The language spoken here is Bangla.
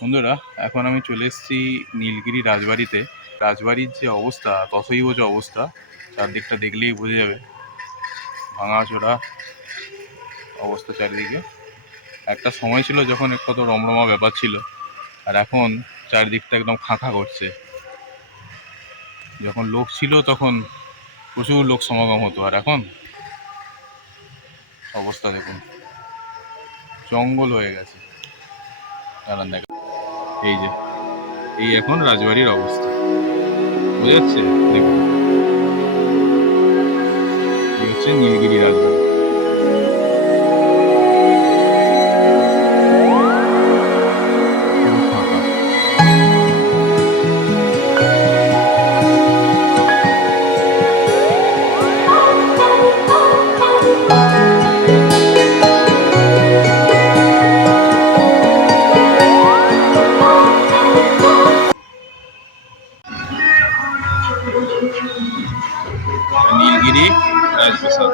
বন্ধুরা, এখন আমি চলে এসেছি নীলগিরি রাজবাড়িতে। রাজবাড়ির যে অবস্থা, তথৈব যে অবস্থা, চারদিকটা দেখলেই বোঝা যাবে। ভাঙাচোরা অবস্থা চারিদিকে। একটা সময় ছিল যখন কত রমরমা ব্যাপার ছিল, আর এখন চারিদিকটা একদম খাঁ করছে। যখন লোক ছিল তখন প্রচুর লোক সমাগম হতো, আর এখন অবস্থা দেখুন, জঙ্গল হয়ে গেছে। দাঁড়ান দেখা, এই যে এই এখন রাজবাড়ির অবস্থা বোঝা যাচ্ছে। দেখুন, এই হচ্ছে নীলগিরি রাজবাড়ি। পুরো ফাঁকা। নীলগিরি রাজপ্রাসাদ।